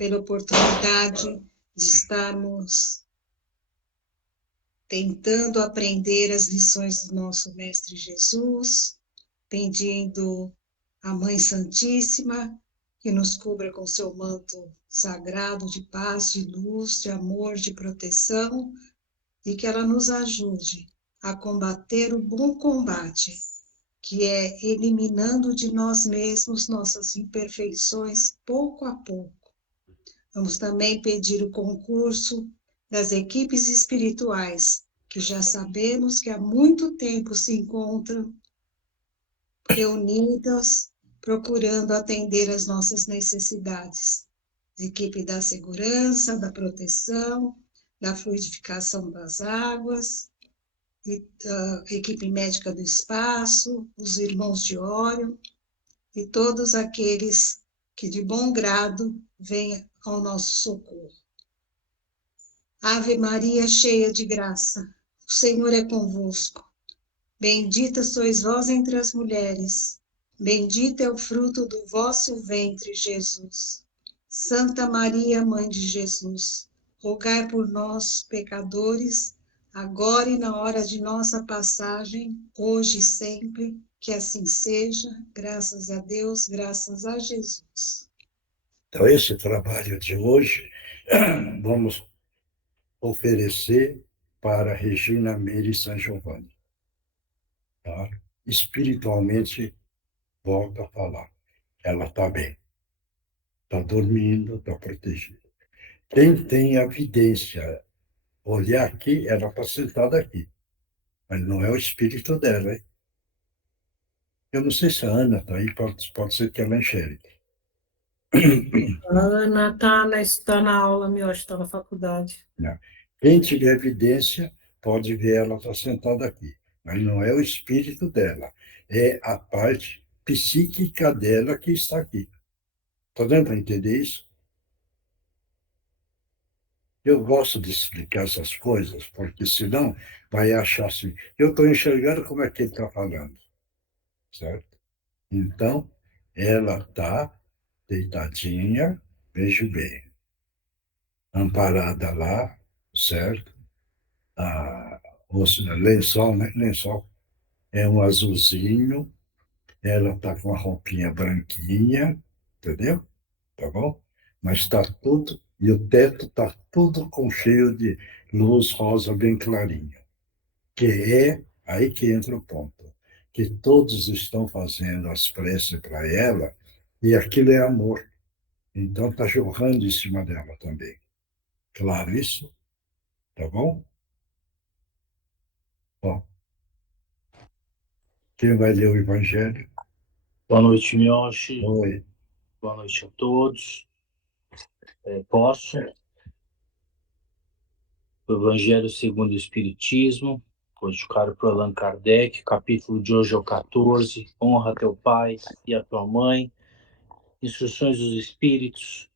pela oportunidade de estarmos tentando aprender as lições do nosso Mestre Jesus, pedindo à Mãe Santíssima que nos cubra com seu manto sagrado de paz, de luz, de amor, de proteção, e que ela nos ajude a combater o bom combate, que é eliminando de nós mesmos nossas imperfeições pouco a pouco. Vamos também pedir o concurso das equipes espirituais, que já sabemos que há muito tempo se encontram reunidas, procurando atender às nossas necessidades. A equipe da segurança, da proteção, da fluidificação das águas, a equipe médica do espaço, os irmãos de Órion e todos aqueles que de bom grado venham ao nosso socorro. Ave Maria, cheia de graça, o Senhor é convosco. Bendita sois vós entre as mulheres, bendito é o fruto do vosso ventre, Jesus. Santa Maria, Mãe de Jesus, rogai por nós, pecadores, agora e na hora de nossa passagem, hoje e sempre, que assim seja, graças a Deus, graças a Jesus. Então, esse trabalho de hoje, vamos oferecer para Regina Meire San Giovanni. Tá? Espiritualmente, volto a falar, ela está bem, está dormindo, está protegida. Quem tem a evidência, olhar aqui, ela está sentada aqui, mas não é o espírito dela, hein? Eu não sei se a Ana está aí, pode ser que ela enxergue. A Ana está na aula, meu, está na faculdade. Não. Quem tiver evidência, pode ver ela está sentada aqui, mas não é o espírito dela, é a parte psíquica dela que está aqui. Está dando para entender isso? Eu gosto de explicar essas coisas, porque senão vai achar assim, eu estou enxergando como é que ele está falando, certo? Então, ela está deitadinha, vejo bem, amparada lá, certo? O lençol, né? Lençol é um azulzinho, ela está com a roupinha branquinha, entendeu? Tá bom? Mas está tudo, e o teto está tudo com cheio de luz rosa bem clarinha, que é aí que entra o ponto, que todos estão fazendo as preces para ela, e aquilo é amor. Então está jorrando em cima dela também. Claro isso? Tá bom? Bom, quem vai ler o Evangelho? Boa noite, Miyoshi. Oi. Boa noite a todos. Posso? O Evangelho segundo o Espiritismo, codificado por Allan Kardec, capítulo de hoje é o 14, honra teu pai e a tua mãe, instruções dos Espíritos,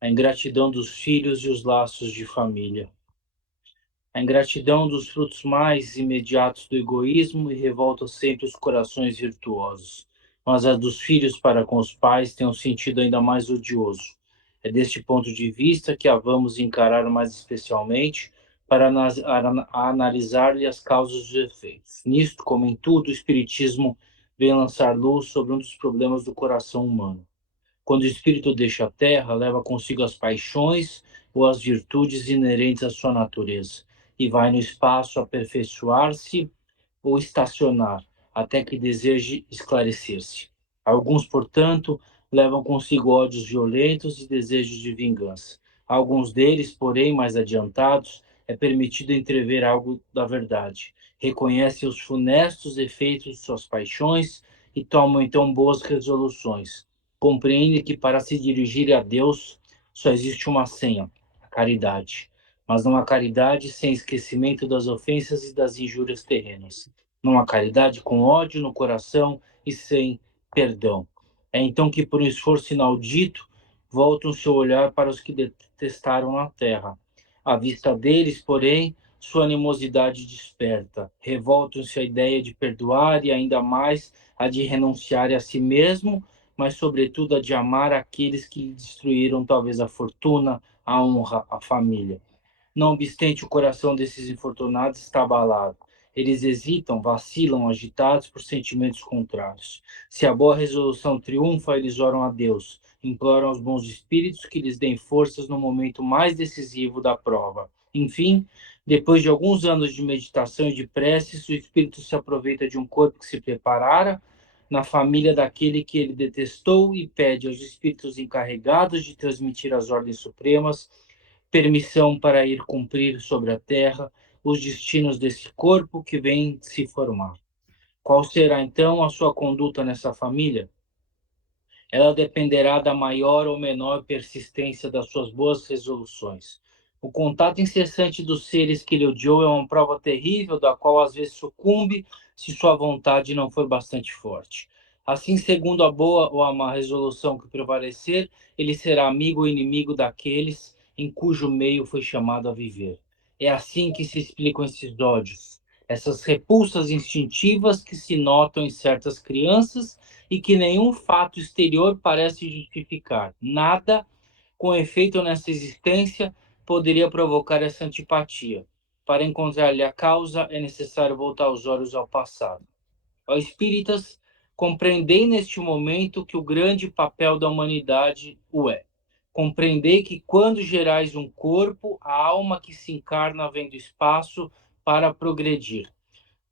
a ingratidão dos filhos e os laços de família. A ingratidão dos frutos mais imediatos do egoísmo e revolta sempre os corações virtuosos, mas a dos filhos para com os pais tem um sentido ainda mais odioso. É deste ponto de vista que a vamos encarar mais especialmente para analisar-lhe as causas e os efeitos. Nisto, como em tudo, o Espiritismo vem lançar luz sobre um dos problemas do coração humano. Quando o espírito deixa a terra, leva consigo as paixões ou as virtudes inerentes à sua natureza, e vai no espaço aperfeiçoar-se ou estacionar, até que deseje esclarecer-se. Alguns, portanto, levam consigo ódios violentos e desejos de vingança. Alguns deles, porém, mais adiantados, é permitido entrever algo da verdade. Reconhecem os funestos efeitos de suas paixões e tomam então boas resoluções. Compreendem que para se dirigir a Deus só existe uma senha, a caridade. Mas não há caridade sem esquecimento das ofensas e das injúrias terrenas. Não há caridade com ódio no coração e sem perdão. É então que, por um esforço inaudito, voltam seu olhar para os que detestaram na terra. À vista deles, porém, sua animosidade desperta. Revoltam-se à ideia de perdoar e ainda mais a de renunciar a si mesmo mas sobretudo a de amar aqueles que lhe destruíram talvez a fortuna, a honra, a família. Não obstante, o coração desses infortunados está abalado. Eles hesitam, vacilam, agitados por sentimentos contrários. Se a boa resolução triunfa, eles oram a Deus, imploram aos bons espíritos que lhes deem forças no momento mais decisivo da prova. Enfim, depois de alguns anos de meditação e de preces, o espírito se aproveita de um corpo que se preparara na família daquele que ele detestou e pede aos espíritos encarregados de transmitir as ordens supremas permissão para ir cumprir sobre a terra os destinos desse corpo que vem se formar. Qual será, então, a sua conduta nessa família? Ela dependerá da maior ou menor persistência das suas boas resoluções. O contato incessante dos seres que ele odiou é uma prova terrível, da qual às vezes sucumbe se sua vontade não for bastante forte. Assim, segundo a boa ou a má resolução que prevalecer, ele será amigo ou inimigo daqueles em cujo meio foi chamado a viver. É assim que se explicam esses ódios, essas repulsas instintivas que se notam em certas crianças e que nenhum fato exterior parece justificar. Nada, com efeito nessa existência, poderia provocar essa antipatia. Para encontrar-lhe a causa, é necessário voltar os olhos ao passado. Ó espíritas, compreendei neste momento que o grande papel da humanidade o é. Compreendei que quando gerais um corpo, a alma que se encarna vem do espaço para progredir.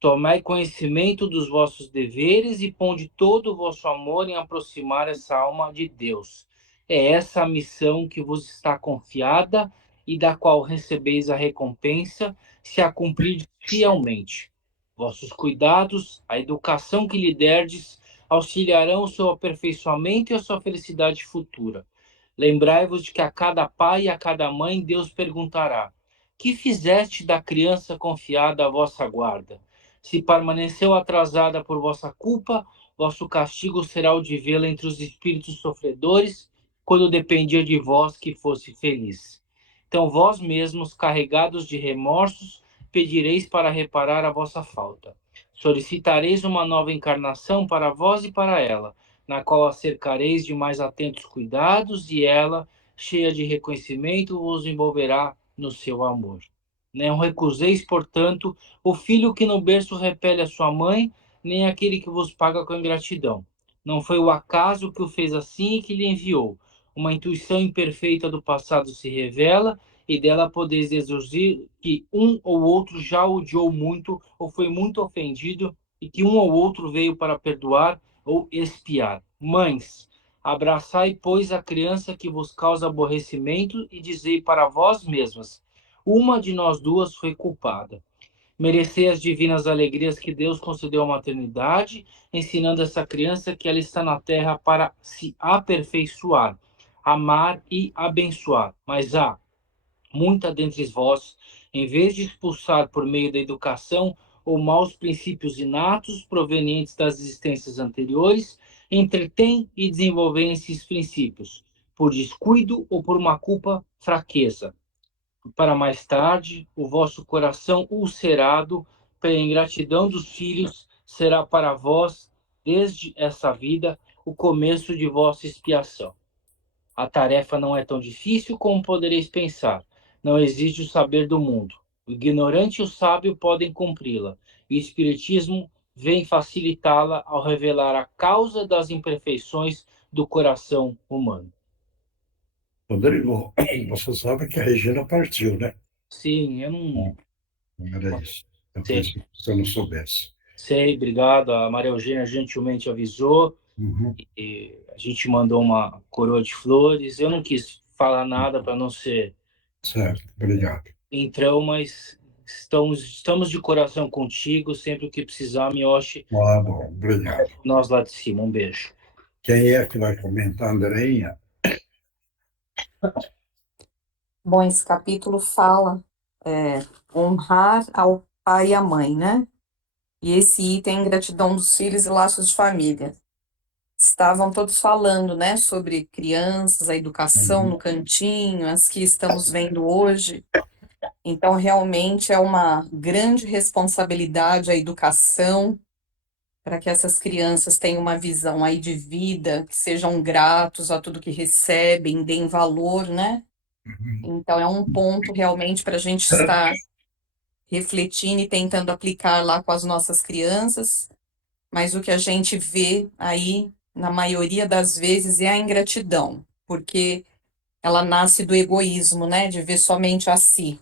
Tomai conhecimento dos vossos deveres e ponde todo o vosso amor em aproximar essa alma de Deus. É essa a missão que vos está confiada e da qual recebeis a recompensa, se a cumprirdes fielmente. Vossos cuidados, a educação que lhe derdes, auxiliarão o seu aperfeiçoamento e a sua felicidade futura. Lembrai-vos de que a cada pai e a cada mãe Deus perguntará: que fizeste da criança confiada à vossa guarda? Se permaneceu atrasada por vossa culpa, vosso castigo será o de vê-la entre os espíritos sofredores, quando dependia de vós que fosse feliz. Então vós mesmos, carregados de remorsos, pedireis para reparar a vossa falta. Solicitareis uma nova encarnação para vós e para ela, na qual a cercareis de mais atentos cuidados, e ela, cheia de reconhecimento, vos envolverá no seu amor. Não recuseis, portanto, o filho que no berço repele a sua mãe, nem aquele que vos paga com ingratidão. Não foi o acaso que o fez assim e que lhe enviou. Uma intuição imperfeita do passado se revela, e dela podeis deduzir que um ou outro já odiou muito ou foi muito ofendido, e que um ou outro veio para perdoar ou expiar. Mães, abraçai, pois, a criança que vos causa aborrecimento e dizei para vós mesmas: uma de nós duas foi culpada. Merecei as divinas alegrias que Deus concedeu à maternidade, ensinando essa criança que ela está na terra para se aperfeiçoar, amar e abençoar. Mas muita dentre vós, em vez de expulsar por meio da educação ou maus princípios inatos provenientes das existências anteriores, entretém e desenvolvem esses princípios, por descuido ou por uma culpa fraqueza. Para mais tarde, o vosso coração ulcerado pela ingratidão dos filhos será para vós, desde essa vida, o começo de vossa expiação. A tarefa não é tão difícil como podereis pensar. Não exige o saber do mundo. O ignorante e o sábio podem cumpri-la. E o Espiritismo vem facilitá-la ao revelar a causa das imperfeições do coração humano. Rodrigo, você sabe que a Regina partiu, né? Sim, eu não Era isso. Eu sei. pensei que você não soubesse. Sei, obrigado. A Maria Eugênia gentilmente avisou. Uhum. E a gente mandou uma coroa de flores. Eu não quis falar nada para não ser Certo, obrigado. entrão, mas estamos de coração contigo. Sempre o que precisar, Miyoshi, Ah, bom, obrigado. nós lá de cima. Um beijo. Quem é que vai comentar, Andreinha? Bom, esse capítulo fala honrar ao pai e à mãe, né? E esse item, gratidão dos filhos e laços de família. Estavam todos falando, né, sobre crianças, a educação no cantinho, as que estamos vendo hoje. Então, realmente é uma grande responsabilidade a educação para que essas crianças tenham uma visão aí de vida, que sejam gratos a tudo que recebem, deem valor, né? Então, é um ponto realmente para a gente estar refletindo e tentando aplicar lá com as nossas crianças, mas o que a gente vê aí, na maioria das vezes, é a ingratidão, porque ela nasce do egoísmo, né? De ver somente a si.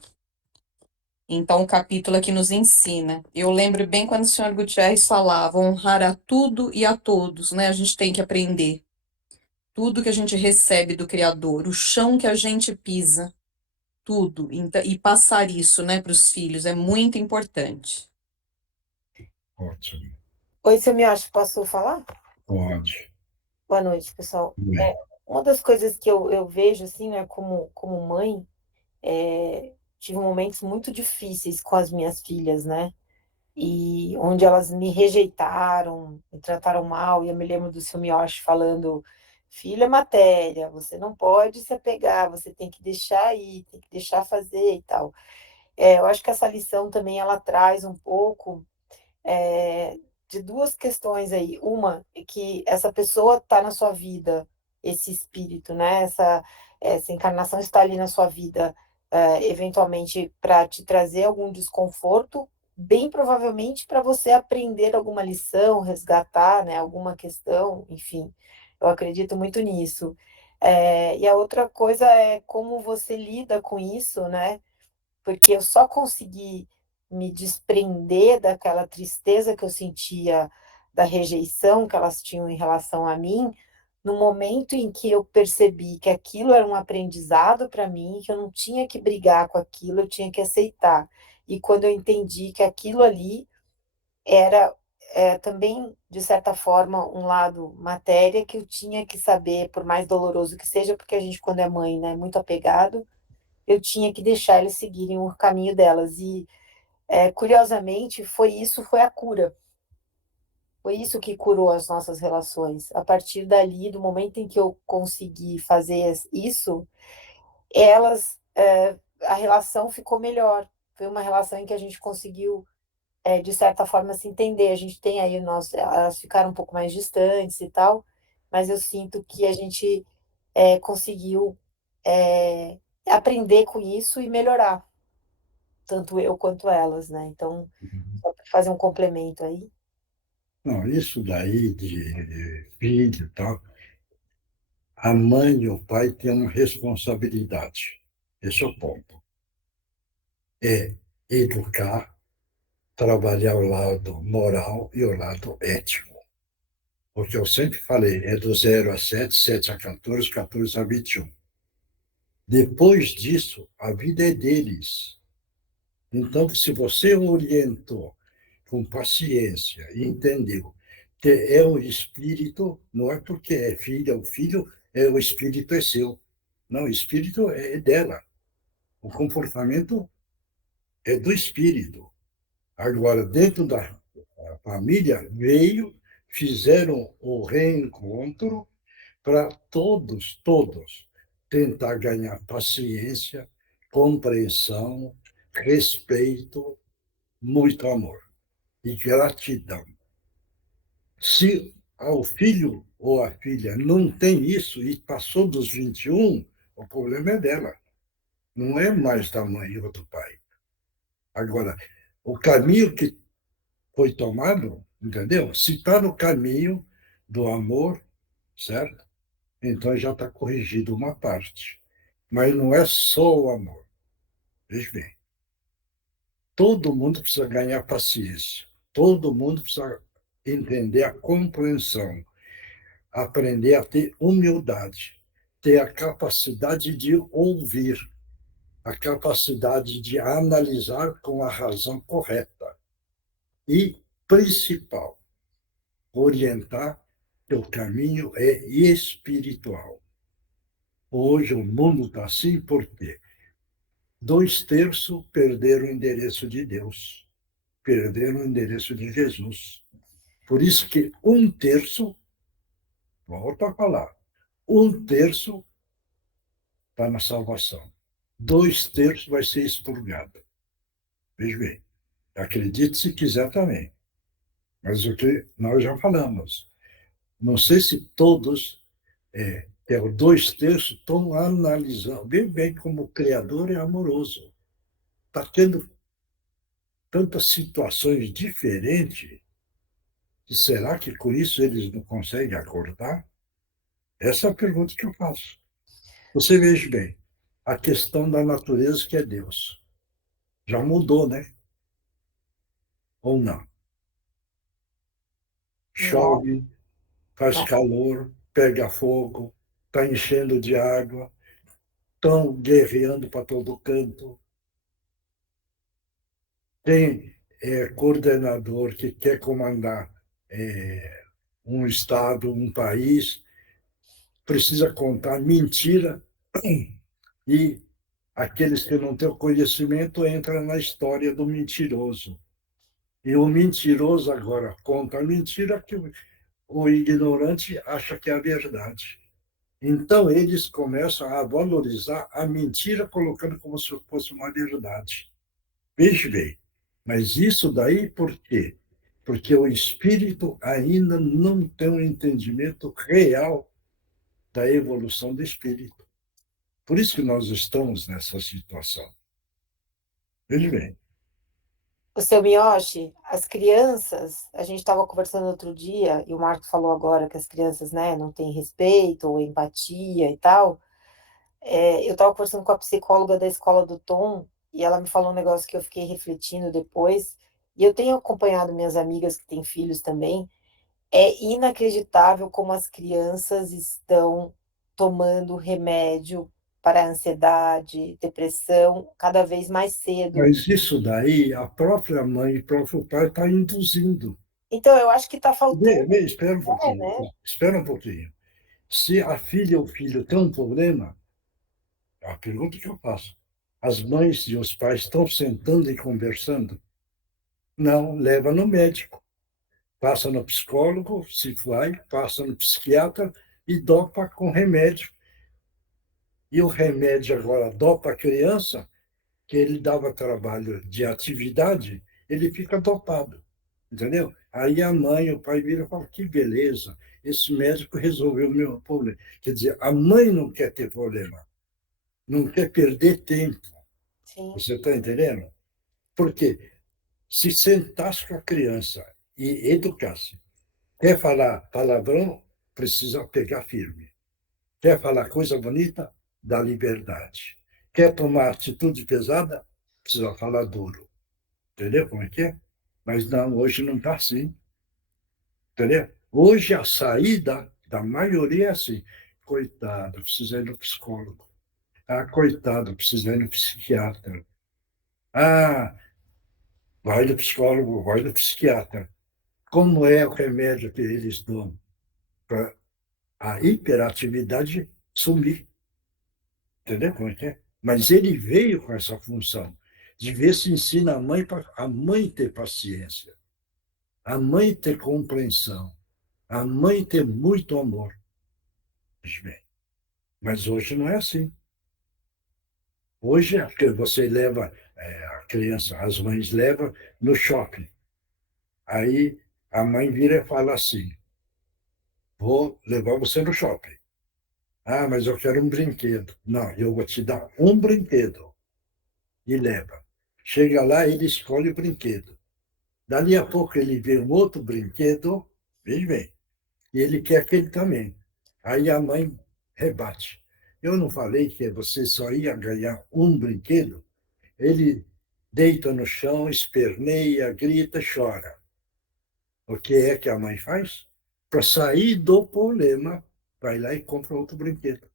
Então, o capítulo aqui nos ensina. Eu lembro bem quando o senhor Gutierrez falava, honrar a tudo e a todos, né? A gente tem que aprender. Tudo que a gente recebe do Criador, o chão que a gente pisa, tudo. Então, e passar isso, né, para os filhos é muito importante. Ótimo. Oi, seu Miocha, posso falar? Pode. Boa noite, pessoal. Bem, Uma das coisas que eu vejo, assim, né, como mãe, tive momentos muito difíceis com as minhas filhas, né? E onde elas me rejeitaram, me trataram mal, e eu me lembro do seu Miocha falando, filha é matéria, você não pode se apegar, você tem que deixar ir, tem que deixar fazer e tal. Eu acho que essa lição também, ela traz um pouco é, de duas questões aí. Uma é que essa pessoa está na sua vida, esse espírito, né? Essa encarnação está ali na sua vida, eventualmente para te trazer algum desconforto, bem provavelmente para você aprender alguma lição, resgatar, né, alguma questão, enfim. Eu acredito muito nisso. E a outra coisa é como você lida com isso, né? Porque eu só consegui me desprender daquela tristeza que eu sentia da rejeição que elas tinham em relação a mim, no momento em que eu percebi que aquilo era um aprendizado para mim, que eu não tinha que brigar com aquilo, eu tinha que aceitar. E quando eu entendi que aquilo ali era também, de certa forma, um lado matéria que eu tinha que saber, por mais doloroso que seja, porque a gente, quando é mãe, né, é muito apegado, eu tinha que deixar eles seguirem o caminho delas. E, curiosamente, foi a cura. Foi isso que curou as nossas relações. A partir dali, do momento em que eu consegui fazer isso, a relação ficou melhor. Foi uma relação em que a gente conseguiu, de certa forma, se entender. A gente tem aí, elas ficaram um pouco mais distantes e tal, mas eu sinto que a gente conseguiu é, aprender com isso e melhorar, tanto eu quanto elas, né? Então, só para fazer um complemento aí. não, isso daí de filho e tal, a mãe e o pai têm uma responsabilidade. Esse é o ponto. É educar, trabalhar o lado moral e o lado ético. Porque eu sempre falei, é do 0 a 7, 7 a 14, 14 a 21. Depois disso, a vida é deles. Então, se você orientou com paciência e entendeu que é o espírito, não é porque é o filho, o espírito é seu. Não, o espírito é dela. O comportamento é do espírito. Agora, dentro da família, fizeram o reencontro para todos tentar ganhar paciência, compreensão, respeito, muito amor e gratidão. Se o filho ou a filha não tem isso e passou dos 21, o problema é dela, não é mais da mãe ou do pai. Agora, o caminho que foi tomado, entendeu? Se está no caminho do amor, certo? Então já está corrigido uma parte. Mas não é só o amor. Veja bem, todo mundo precisa ganhar paciência. Todo mundo precisa entender a compreensão, aprender a ter humildade, ter a capacidade de ouvir, a capacidade de analisar com a razão correta. E, principal, orientar que o caminho é espiritual. Hoje o mundo está assim porque 2/3 perderam o endereço de Deus, perderam o endereço de Jesus. Por isso que 1/3, volto a falar, 1/3 está na salvação. 2/3 vai ser expurgado. Veja bem, acredite se quiser também. Mas o que nós já falamos, não sei se todos, que é o 2/3, estão analisando bem como o Criador é amoroso. Está tendo tantas situações diferentes, e será que com isso eles não conseguem acordar? Essa é a pergunta que eu faço. Você veja bem, a questão da natureza que é Deus. Já mudou, né? Ou não? Não, Chove, faz não. calor, pega fogo, está enchendo de água, estão guerreando para todo canto. Tem coordenador que quer comandar um estado, um país, precisa contar mentira e aqueles que não têm o conhecimento entram na história do mentiroso. E o mentiroso agora conta a mentira que o ignorante acha que é a verdade. Então, eles começam a valorizar a mentira, colocando como se fosse uma verdade. Veja bem, mas isso daí por quê? Porque o espírito ainda não tem um entendimento real da evolução do espírito. Por isso que nós estamos nessa situação. Veja bem. O seu Miyoshi, as crianças, a gente estava conversando outro dia, e o Marco falou agora que as crianças, né, não têm respeito ou empatia e tal. Eu estava conversando com a psicóloga da escola do Tom, e ela me falou um negócio que eu fiquei refletindo depois, e eu tenho acompanhado minhas amigas que têm filhos também. É inacreditável como as crianças estão tomando remédio para ansiedade, depressão, cada vez mais cedo. Mas isso daí, a própria mãe e o próprio pai está induzindo. Então, eu acho que está faltando, Espera um pouquinho, né? espera um pouquinho. Se a filha ou o filho tem um problema, a pergunta que eu faço, as mães e os pais estão sentando e conversando? Não, leva no médico. Passa no psicólogo, se vai, passa no psiquiatra e dopa com remédio. E o remédio agora dopa a criança, que ele dava trabalho de atividade, ele fica dopado, entendeu? Aí a mãe e o pai viram e falam, que beleza, esse médico resolveu o meu problema. Quer dizer, a mãe não quer ter problema, não quer perder tempo. Sim, Você está entendendo? Porque se sentasse com a criança e educasse, quer falar palavrão, precisa pegar firme. Quer falar coisa bonita? Dá liberdade. Quer tomar atitude pesada? Precisa falar duro. Entendeu como é que é? Mas não, hoje não está assim. Entendeu? Hoje a saída da maioria é assim. Coitado, precisa ir no psicólogo. Ah, coitado, precisa ir no psiquiatra. Ah, vai no psicólogo, vai no psiquiatra. Como é o remédio que eles dão para a hiperatividade sumir? Entendeu como é que é? Mas ele veio com essa função de ver se ensina a mãe ter paciência, a mãe ter compreensão, a mãe ter muito amor. Bem, mas hoje não é assim. Hoje é que você leva a criança, as mães levam no shopping. Aí a mãe vira e fala assim: vou levar você no shopping. Ah, mas eu quero um brinquedo. Não, eu vou te dar um brinquedo. E leva. Chega lá, ele escolhe o brinquedo. Dali a pouco ele vê um outro brinquedo, veja bem, e ele quer aquele também. Aí a mãe rebate. Eu não falei que você só ia ganhar um brinquedo? Ele deita no chão, esperneia, grita, chora. O que é que a mãe faz? Para sair do problema, vai lá e compra outro brinquedo.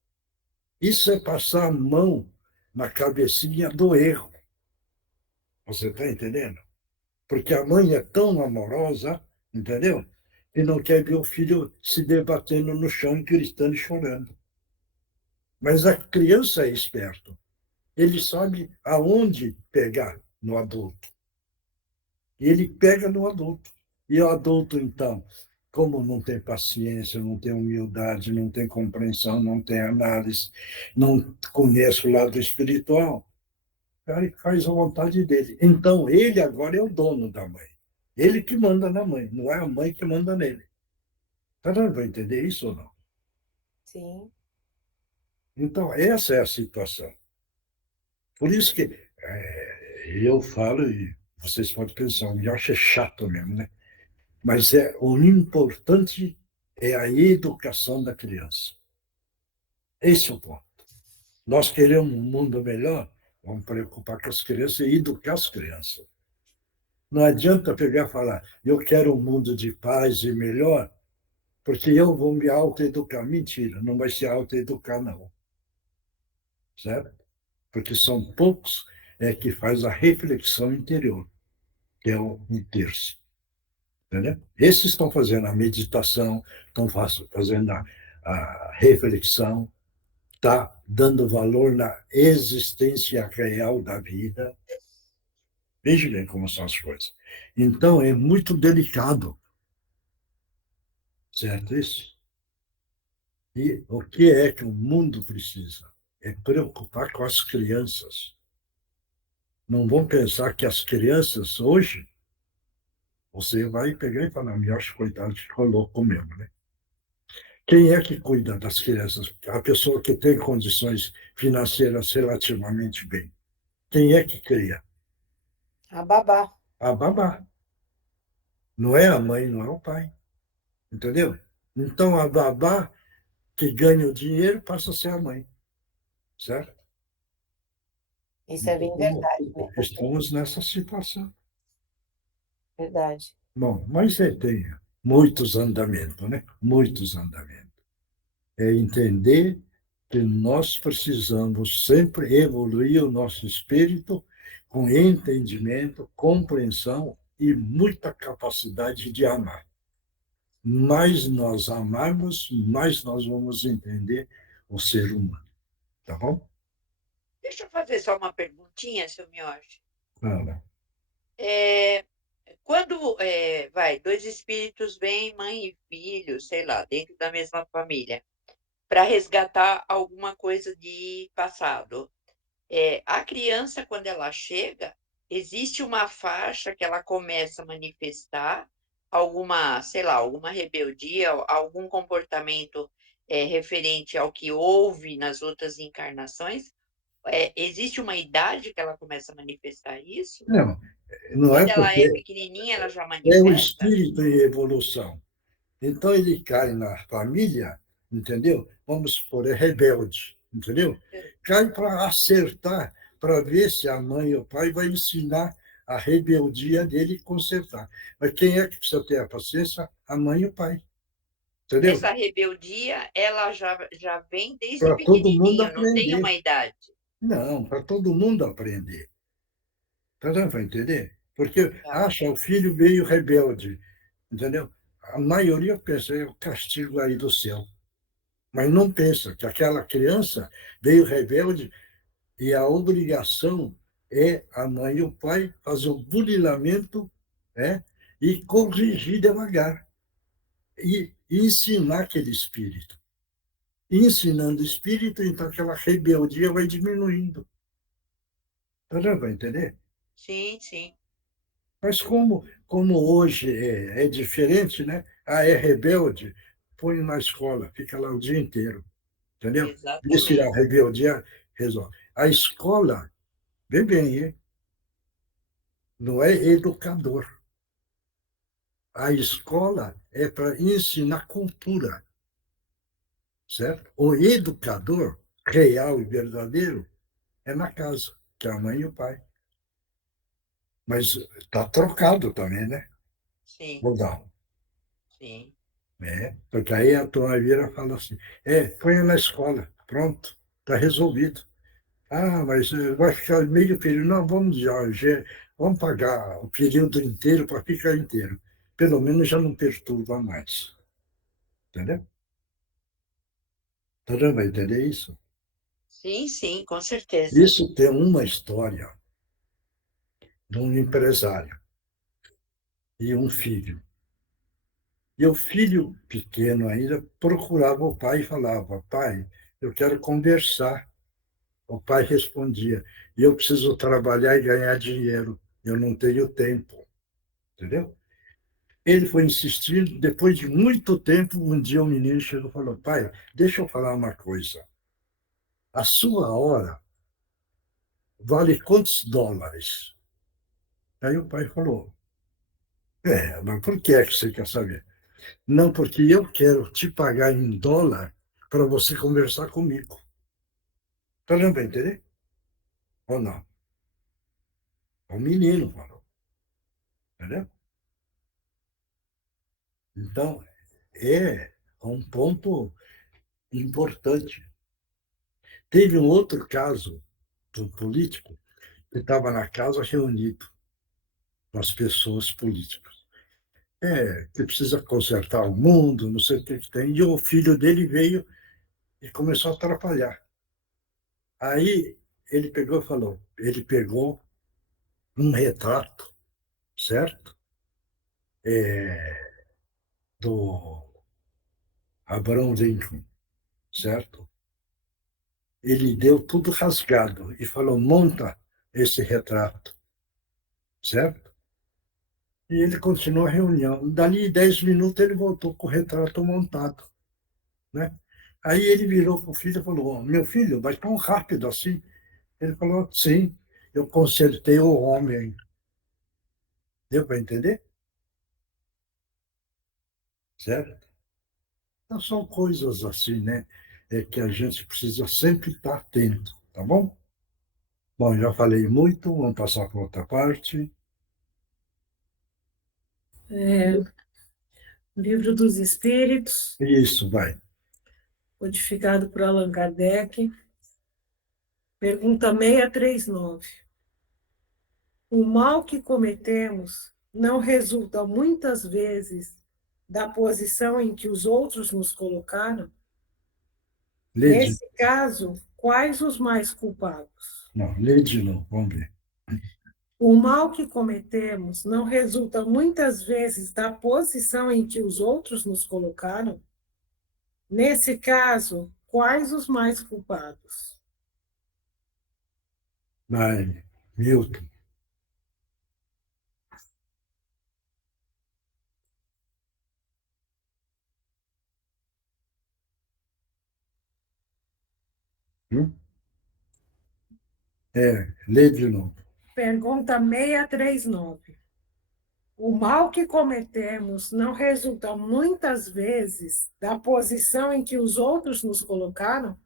Isso é passar a mão na cabecinha do erro. Você está entendendo? Porque a mãe é tão amorosa, entendeu? Que não quer ver o filho se debatendo no chão, gritando e chorando. Mas a criança é esperto. Ele sabe aonde pegar no adulto. E ele pega no adulto. E o adulto, então, como não tem paciência, não tem humildade, não tem compreensão, não tem análise, não conhece o lado espiritual, cara, faz a vontade dele. Então, ele agora é o dono da mãe. Ele que manda na mãe, não é a mãe que manda nele. Tá dando para entender isso ou não? Sim. Então, essa é a situação. Por isso que eu falo, e vocês podem pensar, eu acho chato mesmo, né? Mas o importante é a educação da criança. Esse é o ponto. Nós queremos um mundo melhor, vamos preocupar com as crianças e educar as crianças. Não adianta pegar e falar, eu quero um mundo de paz e melhor, porque eu vou me autoeducar. Mentira, não vai se autoeducar, não. Certo? Porque são poucos que faz a reflexão interior, que é um terço. Entendeu? Esses estão fazendo a meditação, estão fazendo a reflexão, está dando valor na existência real da vida. Veja bem como são as coisas. Então, é muito delicado, certo isso? E o que é que o mundo precisa? É preocupar com as crianças. Não vão pensar que as crianças, hoje, você vai pegar e falar, me acho coitado, ficou louco mesmo, né? Quem é que cuida das crianças? A pessoa que tem condições financeiras relativamente bem. Quem é que cria? A babá. A babá. Não é a mãe, não é o pai. Entendeu? Então, a babá que ganha o dinheiro passa a ser a mãe. Certo? Isso é bem Então, verdade, né? estamos nessa situação. Verdade. Bom, mas tem muitos andamentos, né? Muitos andamentos. É entender que nós precisamos sempre evoluir o nosso espírito com entendimento, compreensão e muita capacidade de amar. Mais nós amarmos, mais nós vamos entender o ser humano. Tá bom? Deixa eu fazer só uma perguntinha, seu Miotti. Fala. É, quando dois espíritos vêm, mãe e filho, sei lá, dentro da mesma família, para resgatar alguma coisa de passado, a criança, quando ela chega, existe uma faixa que ela começa a manifestar alguma, sei lá, alguma rebeldia, algum comportamento referente ao que houve nas outras encarnações? Existe uma idade que ela começa a manifestar isso? Não, não é Quando ela é porque pequenininha, ela já é o manifesta? espírito em evolução. Então ele cai na família, entendeu? Vamos supor, é rebelde, entendeu? Cai para acertar, para ver se a mãe e o pai vai ensinar a rebeldia dele e consertar. Mas quem é que precisa ter a paciência? A mãe e o pai, entendeu? Essa rebeldia, ela já vem desde Para todo mundo pequenininho, não tem aprender. uma idade. Não, para todo mundo aprender. Tá dando para entender? Porque Tá. acha, o filho veio rebelde, entendeu? A maioria pensa, é o castigo aí do céu. Mas não pensa que aquela criança veio rebelde e a obrigação é a mãe e o pai fazer o burilamento, e corrigir devagar e ensinar aquele espírito. Ensinando o espírito, então aquela rebeldia vai diminuindo. Tá dando para entender? Sim, sim, Mas como hoje é diferente, né? Ah, é rebelde, põe na escola, fica lá o dia inteiro, entendeu? Vê se a exatamente. rebeldia resolve. A escola, vê bem, hein? Não é educador. A escola é para ensinar cultura, certo? O educador real e verdadeiro é na casa, que é a mãe e o pai. Mas está trocado também, né? Sim, Vou dar. sim. Porque aí a tua vira e fala assim, põe na escola, pronto, está resolvido. Ah, mas vai ficar meio período. Não, vamos pagar o período inteiro para ficar inteiro. Pelo menos já não perturba mais. Entendeu? Tá dando para entender isso? Sim, sim, com certeza. Isso tem uma história de um empresário e um filho. E o filho pequeno ainda procurava o pai e falava, pai, eu quero conversar. O pai respondia, eu preciso trabalhar e ganhar dinheiro, eu não tenho tempo, entendeu? Ele foi insistindo, depois de muito tempo, um dia o menino chegou e falou, pai, deixa eu falar uma coisa. A sua hora vale quantos dólares? Aí o pai falou, mas por que é que você quer saber? Não, porque eu quero te pagar em dólar para você conversar comigo. Tá dando para entender? Ou não? O menino falou, entendeu? Então, é um ponto importante. Teve um outro caso de um político que estava na casa reunido com as pessoas políticas. Que precisa consertar o mundo, não sei o que tem. E o filho dele veio e começou a atrapalhar. Aí ele pegou um retrato, certo? Do Abraham Lincoln, certo? Ele deu tudo rasgado e falou, monta esse retrato, certo? E ele continuou a reunião. Dali 10 minutos ele voltou com o retrato montado, né? Aí ele virou para o filho e falou, meu filho, mas tão rápido assim? Ele falou, sim, eu consertei o homem. Deu para entender? Certo? Então, são coisas assim, né? Que a gente precisa sempre estar atento, tá bom? Bom, já falei muito, vamos passar para outra parte. Livro dos Espíritos, Isso, vai. codificado por Allan Kardec. Pergunta 639. O mal que cometemos não resulta muitas vezes da posição em que os outros nos colocaram? Lê de... Nesse caso, quais os mais culpados? Não, lê de novo, vamos ver. O mal que cometemos não resulta muitas vezes da posição em que os outros nos colocaram? Nesse caso, quais os mais culpados? Vai, Milton. Hum? Lê de novo. Pergunta 639. O mal que cometemos não resulta muitas vezes da posição em que os outros nos colocaram?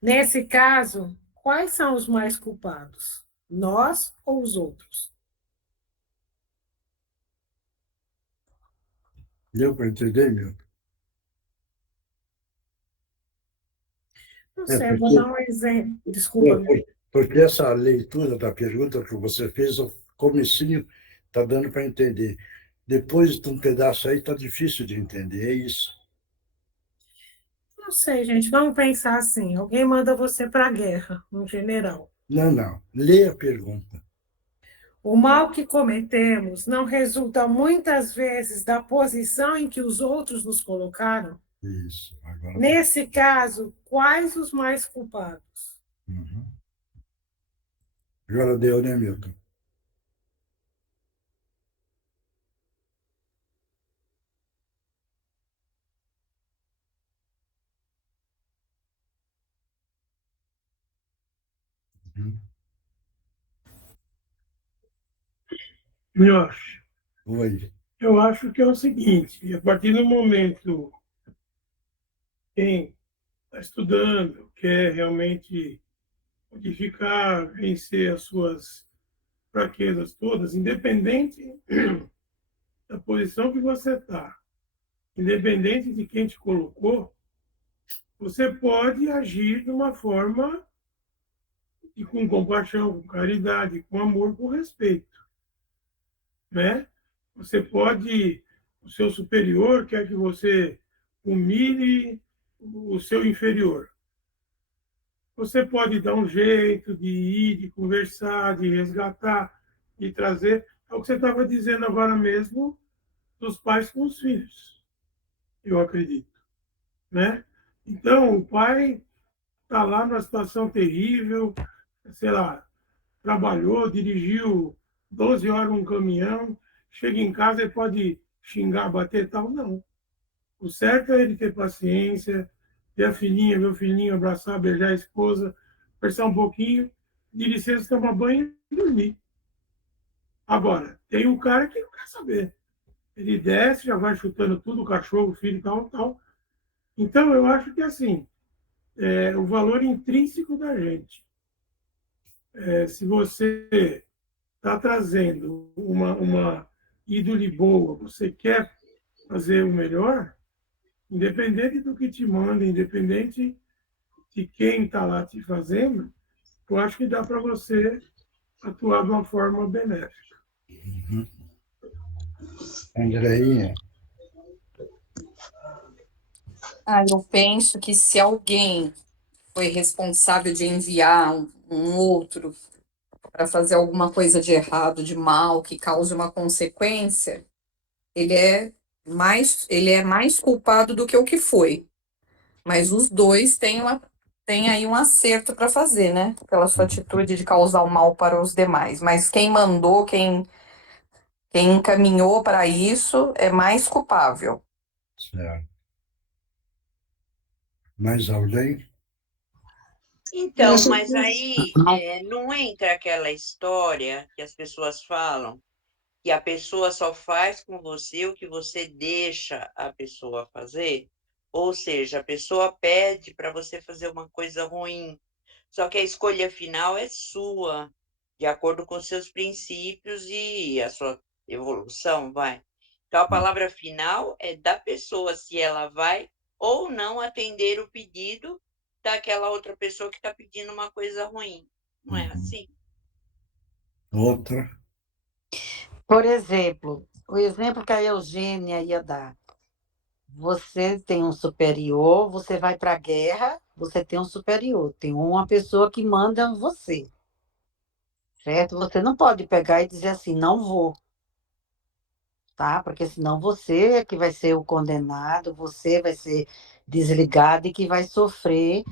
Nesse caso, quais são os mais culpados? Nós ou os outros? Deu para entender, Milton? Não É sei, vou porque, dar um exemplo. Desculpa. porque essa leitura da pergunta que você fez, o comecinho está dando para entender. Depois de um pedaço aí, está difícil de entender, é isso. Não sei, gente. Vamos pensar assim. Alguém manda você para a guerra, um general. Não, não. Lê a pergunta. O mal que cometemos não resulta muitas vezes da posição em que os outros nos colocaram? Isso. Agora, Nesse caso, quais os mais culpados? uhum. Agora deu, né, Milton? Uhum. Melhor. Oi. Eu acho que é o seguinte, a partir do momento quem está estudando, quer realmente modificar, vencer as suas fraquezas todas, independente da posição que você está, independente de quem te colocou, você pode agir de uma forma e com compaixão, com caridade, com amor, com respeito, né? Você pode, o seu superior quer que você humilhe o seu inferior. Você pode dar um jeito de ir, de conversar, de resgatar, de trazer. É o que você estava dizendo agora mesmo dos pais com os filhos, eu acredito, né? Então, o pai está lá numa situação terrível, sei lá, trabalhou, dirigiu 12 horas um caminhão, chega em casa e pode xingar, bater e tal. Não. O certo é ele ter paciência, ver a filhinha, ver o filhinho, abraçar, beijar a esposa, conversar um pouquinho, de licença, tomar banho e dormir. Agora, tem um cara que não quer saber. Ele desce, já vai chutando tudo, o cachorro, o filho, tal, tal. Então, eu acho que, assim, o valor intrínseco da gente. Se você está trazendo uma ídole boa, você quer fazer o melhor, independente do que te manda, independente de quem está lá te fazendo, eu acho que dá para você atuar de uma forma benéfica. Uhum. Andreinha, Eu penso que se alguém foi responsável de enviar um outro para fazer alguma coisa de errado, de mal, que cause uma consequência, ele é mais culpado do que o que foi. Mas os dois têm aí um acerto para fazer, né? Pela sua atitude de causar o mal para os demais. Mas quem mandou, quem encaminhou para isso é mais culpável. certo. Mais alguém? Eu Então, acho mas que aí não entra aquela história que as pessoas falam, que a pessoa só faz com você o que você deixa a pessoa fazer? Ou seja, a pessoa pede para você fazer uma coisa ruim, só que a escolha final é sua, de acordo com seus princípios e a sua evolução, vai. Então, a palavra final é da pessoa, se ela vai ou não atender o pedido daquela outra pessoa que está pedindo uma coisa ruim. Não é Uhum. assim? Outra? Por exemplo, o exemplo que a Eugênia ia dar. Você tem um superior, você vai para a guerra, você tem um superior, tem uma pessoa que manda você, certo? Você não pode pegar e dizer assim, não vou, tá? Porque senão você é que vai ser o condenado, você vai ser desligado e que vai sofrer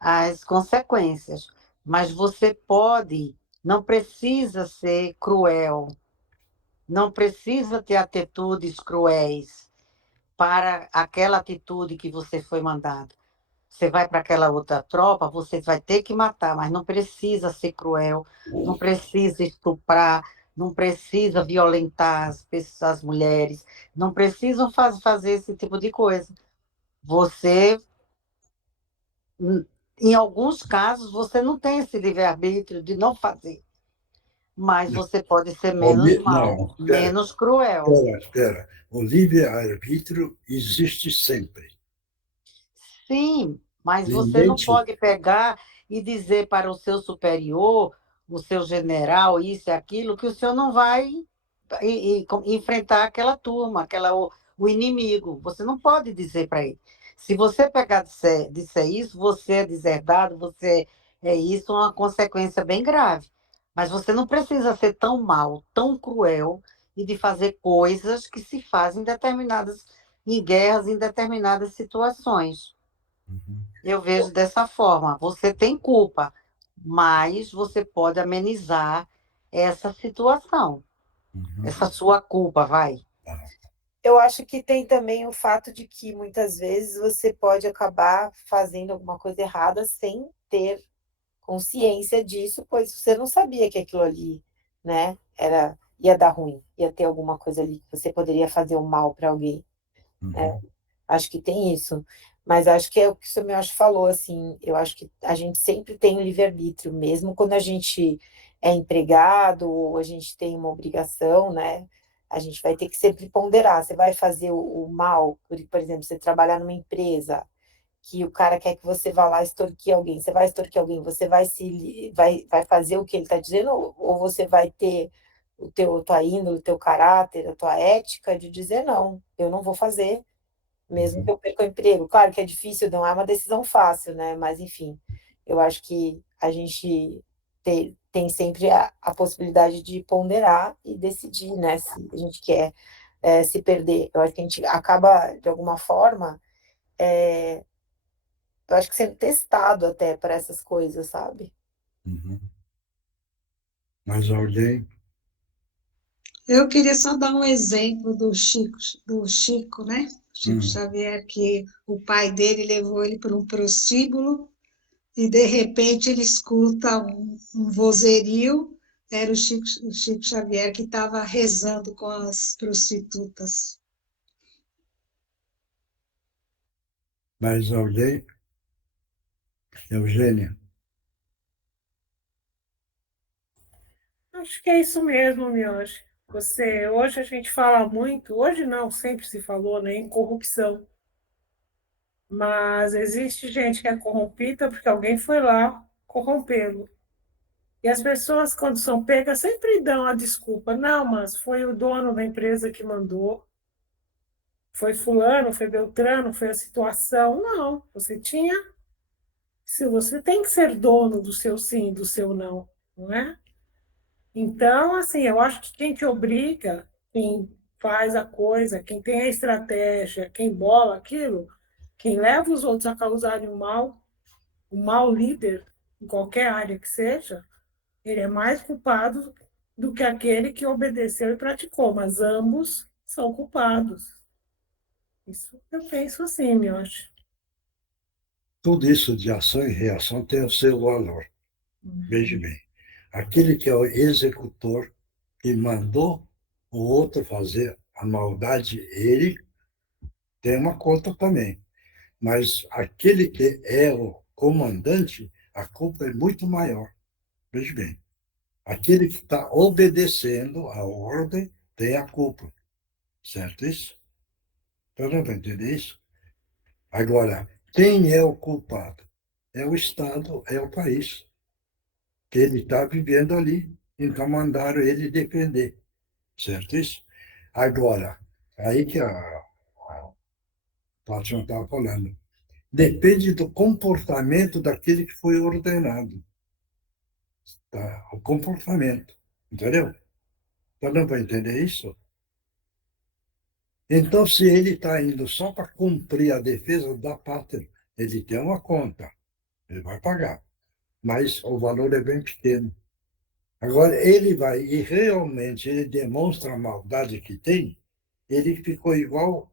as consequências. Mas você pode, não precisa ser cruel, não precisa ter atitudes cruéis para aquela atitude que você foi mandado. Você vai para aquela outra tropa, você vai ter que matar, mas não precisa ser cruel, não precisa estuprar, não precisa violentar as mulheres, não precisam fazer esse tipo de coisa. Você, em alguns casos, você não tem esse livre-arbítrio de não fazer, mas você pode ser menos Não, mal, espera, menos cruel. espera, espera. O livre-arbítrio existe sempre. Sim, mas você Ninguém não te... pode pegar e dizer para o seu superior, o seu general, isso e aquilo, que o senhor não vai enfrentar aquela turma, o inimigo. Você não pode dizer para ele. Se você pegar disser isso, você é deserdado, você é isso, uma consequência bem grave. Mas você não precisa ser tão mal, tão cruel e de fazer coisas que se fazem em guerras, em determinadas situações. Uhum, Eu vejo dessa forma. Você tem culpa, mas você pode amenizar essa situação, uhum. essa sua culpa, vai. Ah, Eu acho que tem também o fato de que muitas vezes você pode acabar fazendo alguma coisa errada sem ter consciência disso, pois você não sabia que aquilo ali, né, ia dar ruim, ia ter alguma coisa ali que você poderia fazer um mal para alguém. uhum, Acho que tem isso. Mas acho que é o que o senhor Miotti falou, assim, eu acho que a gente sempre tem o livre-arbítrio, mesmo quando a gente é empregado ou a gente tem uma obrigação, né? A gente vai ter que sempre ponderar. Você vai fazer o mal, por exemplo, você trabalhar numa empresa que o cara quer que você vá lá extorquir alguém, você vai extorquir alguém, você vai fazer o que ele está dizendo, ou você vai ter a tua índole, o teu caráter, a tua ética de dizer não, eu não vou fazer, mesmo que uhum, eu perca o emprego. Claro que é difícil, não é uma decisão fácil, né? Mas, enfim, eu acho que a gente tem sempre a possibilidade de ponderar e decidir, né? Se a gente quer se perder. Eu acho que a gente acaba, de alguma forma, eu acho que sendo testado até para essas coisas, sabe? uhum. Mais alguém? Eu queria só dar um exemplo do Chico, né? Chico Xavier, que o pai dele levou ele para um prostíbulo e, de repente, ele escuta um vozerio. Era o Chico Xavier que estava rezando com as prostitutas. Mais alguém? Eugênia? Acho que é isso mesmo, Mioche. Hoje a gente fala muito, hoje não, sempre se falou, né, em corrupção. Mas existe gente que é corrompida porque alguém foi lá corrompê-lo. E as pessoas, quando são pegas, sempre dão a desculpa. Não, mas foi o dono da empresa que mandou, foi fulano, foi Beltrano, foi a situação. Não, se você tem que ser dono do seu sim, do seu não, não é? Então, assim, eu acho que quem te obriga, quem faz a coisa, quem tem a estratégia, quem bola aquilo, quem leva os outros a causarem o mau líder, em qualquer área que seja, ele é mais culpado do que aquele que obedeceu e praticou, mas ambos são culpados. Isso eu penso assim, meu acho. Tudo isso de ação e reação tem o seu valor. Veja bem, aquele que é o executor, que mandou o outro fazer a maldade, ele tem uma conta também. Mas aquele que é o comandante, a culpa é muito maior. Veja bem, aquele que está obedecendo a ordem tem a culpa. Certo isso? Então, não vai entender isso? Agora, quem é o culpado? É o Estado, é o país, que ele está vivendo ali. Então, mandaram ele defender. Certo isso? Agora, aí que a Fátima estava falando. Depende do comportamento daquele que foi ordenado. Tá? O comportamento. Entendeu? Então, não vai entender isso? Então, se ele está indo só para cumprir a defesa da pátria, ele tem uma conta, ele vai pagar, mas o valor é bem pequeno. Agora, ele vai e realmente ele demonstra a maldade que tem, ele ficou igual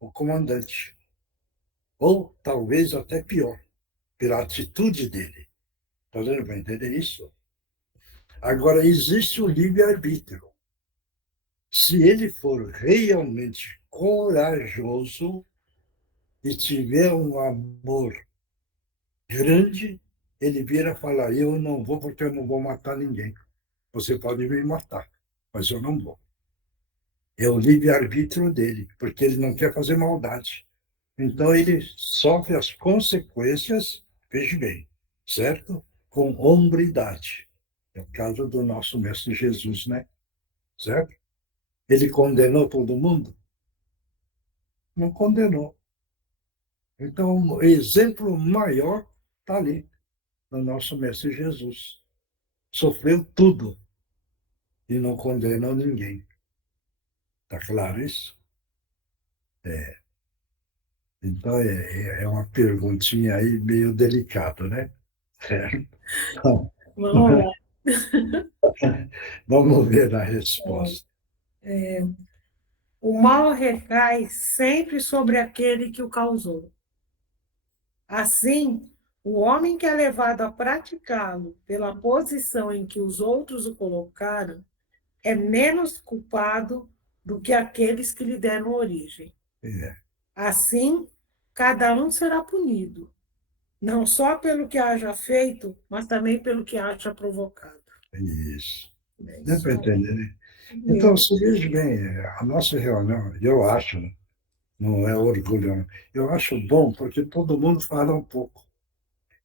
o comandante, ou talvez até pior, pela atitude dele. Está dando para entender isso? Agora, existe o livre-arbítrio. Se ele for realmente corajoso e tiver um amor grande, ele vira e fala: eu não vou porque eu não vou matar ninguém. Você pode me matar, mas eu não vou. É o livre-arbítrio dele, porque ele não quer fazer maldade. Então ele sofre as consequências, veja bem, certo? Com hombridade. É o caso do nosso Mestre Jesus, né? Certo? Ele condenou todo mundo? Não condenou. Então, o exemplo maior está ali, no nosso Mestre Jesus. Sofreu tudo e não condenou ninguém. Está claro isso? Então, é uma perguntinha aí meio delicada, né? Certo? Então, Vamos lá. vamos ver a resposta. O mal recai sempre sobre aquele que o causou. Assim, o homem que é levado a praticá-lo pela posição em que os outros o colocaram é menos culpado do que aqueles que lhe deram origem. É, Assim, cada um será punido, não só pelo que haja feito, mas também pelo que haja provocado. isso. É Dá isso para aí. entender, né? Então, se veja bem, a nossa reunião, eu acho, não é orgulho, não. Eu acho bom porque todo mundo fala um pouco.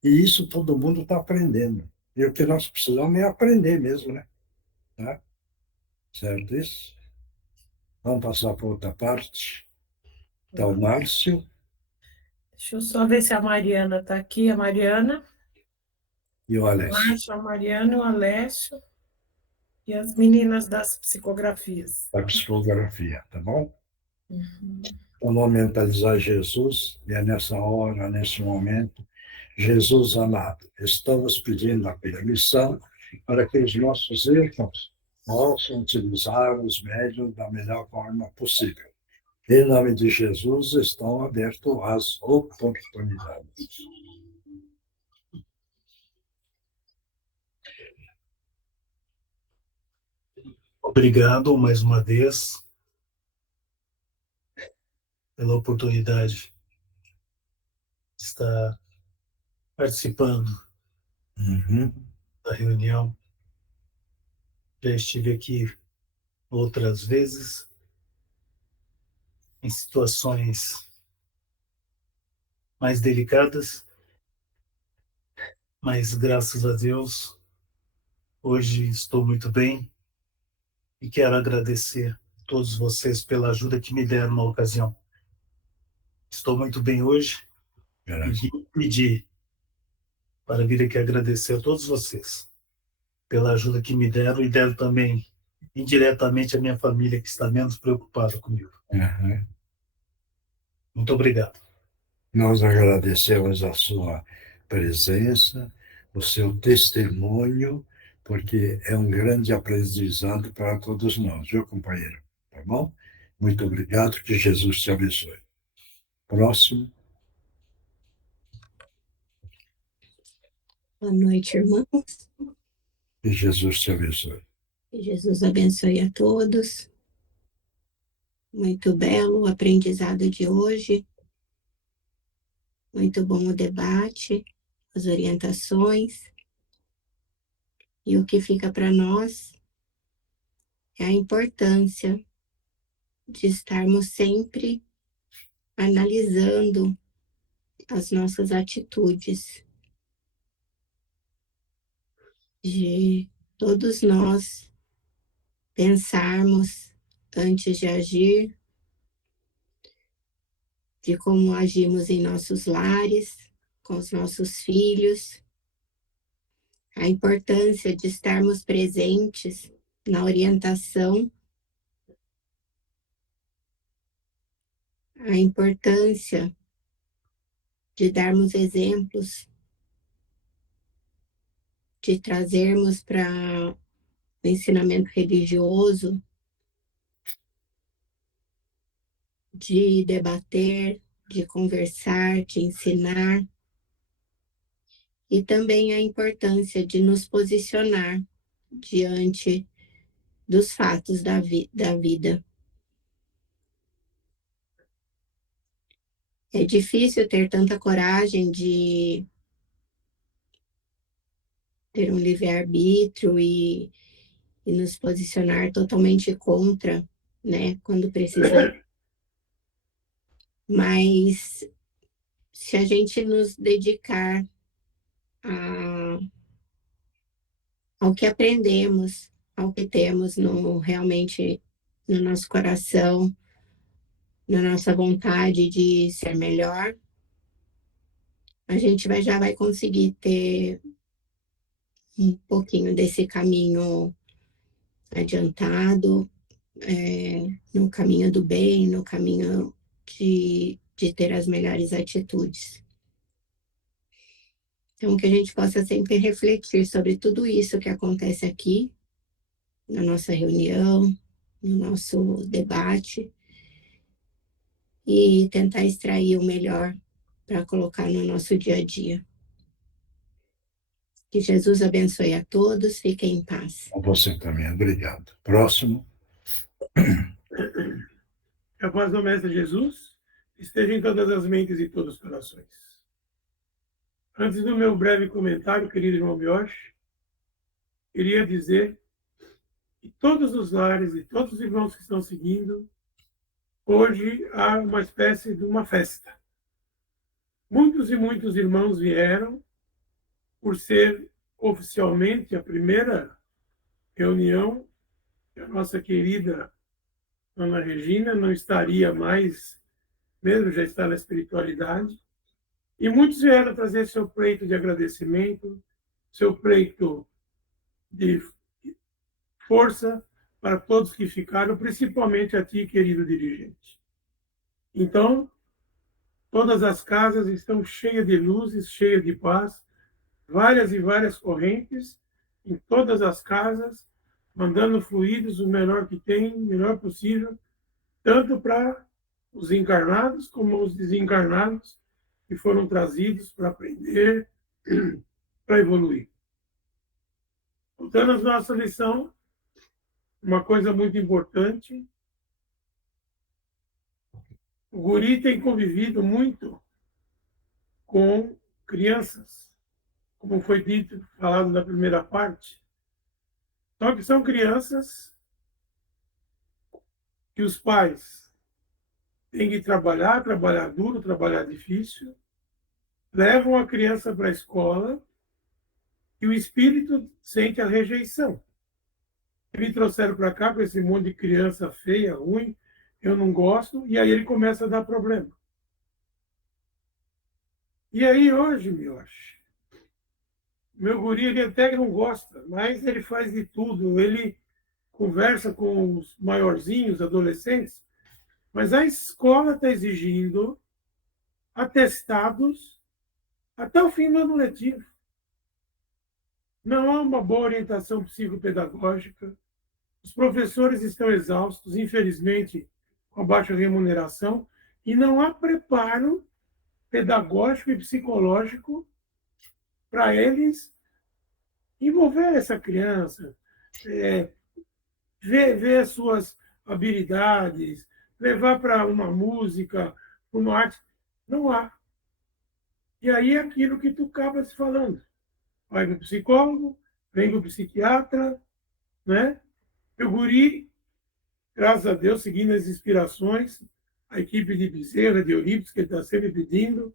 E isso todo mundo está aprendendo. E o que nós precisamos é aprender mesmo, né? Tá? Certo isso? Vamos passar para outra parte. Então, Márcio Deixa eu só ver se a Mariana está aqui. A Mariana, e o o Alessio, Márcio, a Mariana, o Alessio e as meninas das psicografias. da psicografia, tá bom? Vamos mentalizar Jesus, e é nessa hora, nesse momento, Jesus amado, estamos pedindo a permissão para que os nossos irmãos possam utilizar os médios da melhor forma possível. Em nome de Jesus, estão abertas as oportunidades. Obrigado mais uma vez pela oportunidade de estar participando da reunião. Já estive aqui outras vezes em situações mais delicadas, mas graças a Deus hoje estou muito bem e quero agradecer a todos vocês pela ajuda que me deram na ocasião. Estou muito bem hoje e pedir para vir aqui agradecer a todos vocês pela ajuda que me deram e deram também indiretamente a minha família, que está menos preocupada comigo. Muito obrigado. Nós agradecemos a sua presença, o seu testemunho, porque é um grande aprendizado para todos nós, viu, companheiro? Tá bom? Muito obrigado, que Jesus te abençoe. Próximo. Boa noite, irmãos. Que Jesus te abençoe. Que Jesus abençoe a todos. Muito belo o aprendizado de hoje. Muito bom o debate, as orientações. E o que fica para nós é a importância de estarmos sempre analisando as nossas atitudes, de todos nós pensarmos antes de agir, de como agimos em nossos lares, com os nossos filhos, a importância de estarmos presentes na orientação, a importância de darmos exemplos, de trazermos para o ensinamento religioso, de debater, de conversar, de ensinar, e também a importância de nos posicionar diante dos fatos da vida. É difícil ter tanta coragem de ter um livre-arbítrio e nos posicionar totalmente contra, né, quando precisamos. Mas se a gente nos dedicar ao que aprendemos, ao que temos realmente no nosso coração, na nossa vontade de ser melhor, a gente já vai conseguir ter um pouquinho desse caminho adiantado, no caminho do bem, no caminho de ter as melhores atitudes. Então, que a gente possa sempre refletir sobre tudo isso que acontece aqui, na nossa reunião, no nosso debate, e tentar extrair o melhor para colocar no nosso dia a dia. Que Jesus abençoe a todos, fiquem em paz. A você também, obrigado. Próximo. Que a paz do Mestre Jesus esteja em todas as mentes e todos os corações. Antes do meu breve comentário, querido irmão Mioshi, queria dizer que todos os lares e todos os irmãos que estão seguindo, hoje há uma espécie de uma festa. Muitos e muitos irmãos vieram por ser oficialmente a primeira reunião que a nossa querida Ana Regina não estaria mais, mesmo já está na espiritualidade, e muitos vieram trazer seu pleito de agradecimento, seu pleito de força para todos que ficaram, principalmente a ti, querido dirigente. Então, todas as casas estão cheias de luzes, cheias de paz, várias e várias correntes em todas as casas, mandando fluidos o melhor que tem, o melhor possível, tanto para os encarnados como os desencarnados que foram trazidos para aprender, para evoluir. Voltando à nossa lição, uma coisa muito importante, o guri tem convivido muito com crianças, como foi dito, falado na primeira parte. Só que são crianças que os pais têm que trabalhar duro, trabalhar difícil, levam a criança para a escola e o espírito sente a rejeição. Me trouxeram para cá com esse monte de criança feia, ruim, eu não gosto, e aí ele começa a dar problema. E aí hoje, meu guri, ele até não gosta, mas ele faz de tudo, ele conversa com os maiorzinhos, adolescentes, mas a escola está exigindo atestados até o fim do ano letivo. Não há uma boa orientação psicopedagógica, os professores estão exaustos, infelizmente, com a baixa remuneração, e não há preparo pedagógico e psicológico para eles envolver essa criança, ver as suas habilidades, levar para uma música, uma arte. Não há. E aí é aquilo que tu acabas falando. Vai no psicólogo, vem no psiquiatra, né? O guri, graças a Deus, seguindo as inspirações, a equipe de Bezerra, de Eurípides, que ele está sempre pedindo,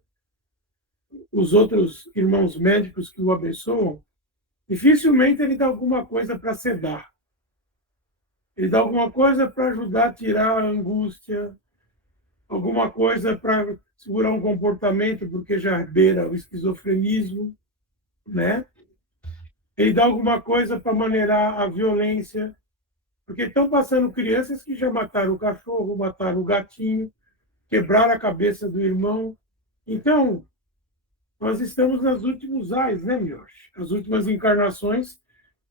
os outros irmãos médicos que o abençoam, dificilmente ele dá alguma coisa para sedar. Ele dá alguma coisa para ajudar a tirar a angústia, alguma coisa para segurar um comportamento, porque já beira o esquizofrenismo, né? Ele dá alguma coisa para maneirar a violência, porque estão passando crianças que já mataram o cachorro, mataram o gatinho, quebraram a cabeça do irmão. Então, nós estamos nos últimos ais, né, Mioche? As últimas encarnações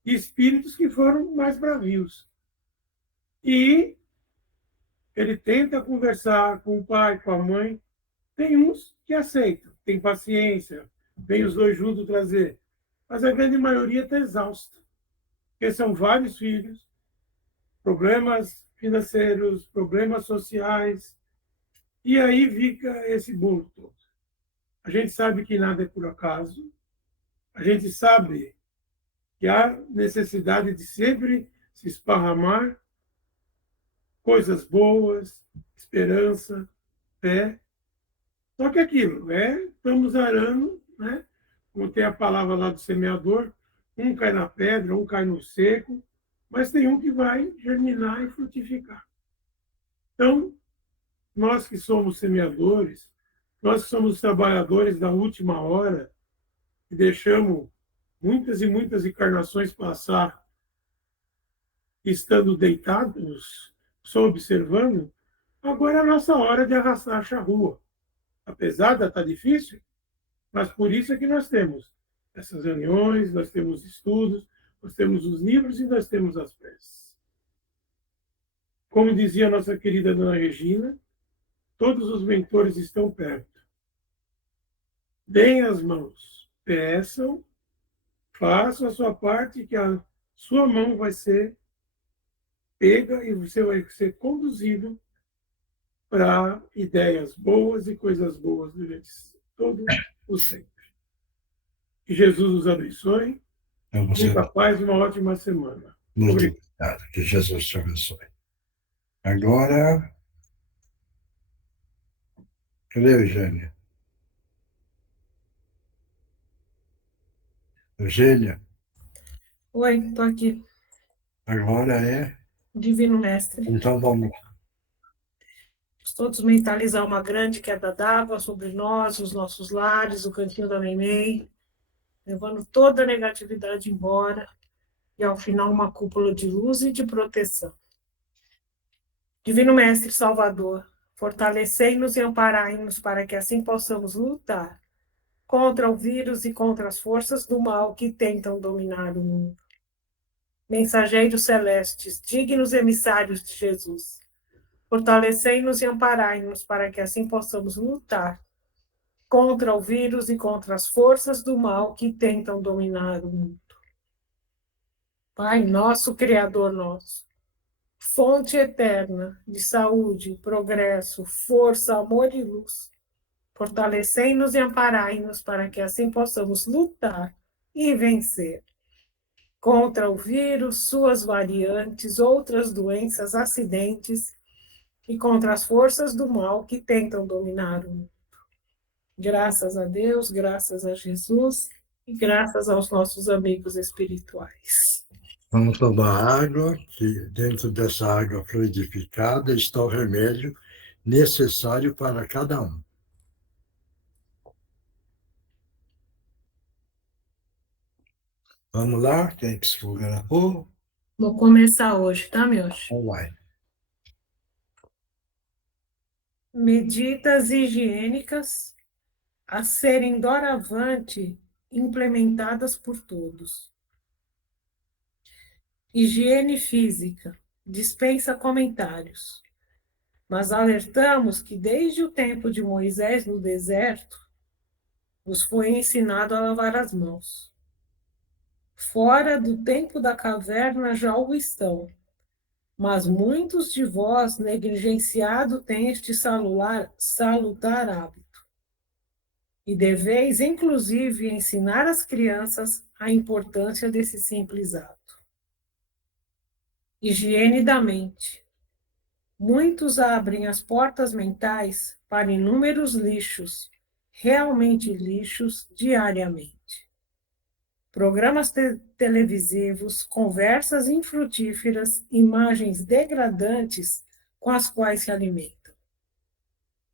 de espíritos que foram mais bravios. E ele tenta conversar com o pai, com a mãe. Tem uns que aceitam, tem paciência, vem os dois juntos trazer. Mas a grande maioria está exausta, porque são vários filhos, problemas financeiros, problemas sociais, e aí fica esse bolo todo. A gente sabe que nada é por acaso, a gente sabe que há necessidade de sempre se esparramar coisas boas, esperança, fé. Só que aquilo, estamos arando, né? Como tem a palavra lá do semeador, um cai na pedra, um cai no seco, mas tem um que vai germinar e frutificar. Então, nós que somos semeadores, nós que somos trabalhadores da última hora, que deixamos muitas e muitas encarnações passar, estando deitados, só observando, agora é a nossa hora de arrastar a charrua. Apesar de estar difícil, mas por isso é que nós temos essas reuniões, nós temos estudos, nós temos os livros e nós temos as preces. Como dizia a nossa querida Dona Regina, todos os mentores estão perto. Deem as mãos, peçam, façam a sua parte, que a sua mão vai ser pega e você vai ser conduzido para ideias boas e coisas boas durante todo o sempre. Que Jesus nos abençoe. Muita paz e uma ótima semana. Muito obrigado. Que Jesus te abençoe. Agora, cadê a Eugênia? Eugênia, Oi, estou aqui. agora é. Divino Mestre. Então vamos lá. Vamos todos mentalizar uma grande queda d'água sobre nós, os nossos lares, o cantinho da Neném, levando toda a negatividade embora e, ao final, uma cúpula de luz e de proteção. Divino Mestre Salvador, fortalecei-nos e amparai-nos para que assim possamos lutar contra o vírus e contra as forças do mal que tentam dominar o mundo. mensageiros celestes, dignos emissários de Jesus, fortalecei-nos e amparai-nos para que assim possamos lutar contra o vírus e contra as forças do mal que tentam dominar o mundo. Pai nosso, Criador nosso, fonte eterna de saúde, progresso, força, amor e luz, fortalecei-nos e amparai-nos para que assim possamos lutar e vencer contra o vírus, suas variantes, outras doenças, acidentes e contra as forças do mal que tentam dominar o mundo. Graças a Deus, graças a Jesus e graças aos nossos amigos espirituais. Vamos tomar água, que dentro dessa água fluidificada está o remédio necessário para cada um. Vamos lá, quem psicografou? Vou começar hoje, tá, Mioshi? Então vai. Medidas higiênicas a serem doravante implementadas por todos. Higiene física dispensa comentários, mas alertamos que desde o tempo de Moisés no deserto, nos foi ensinado a lavar as mãos. Fora do tempo da caverna já o estão, mas muitos de vós negligenciado têm este salutar hábito. E deveis, inclusive, ensinar às crianças a importância desse simples ato. Higiene da mente. Muitos abrem as portas mentais para inúmeros lixos, realmente lixos, diariamente. Programas televisivos, conversas infrutíferas, imagens degradantes com as quais se alimentam.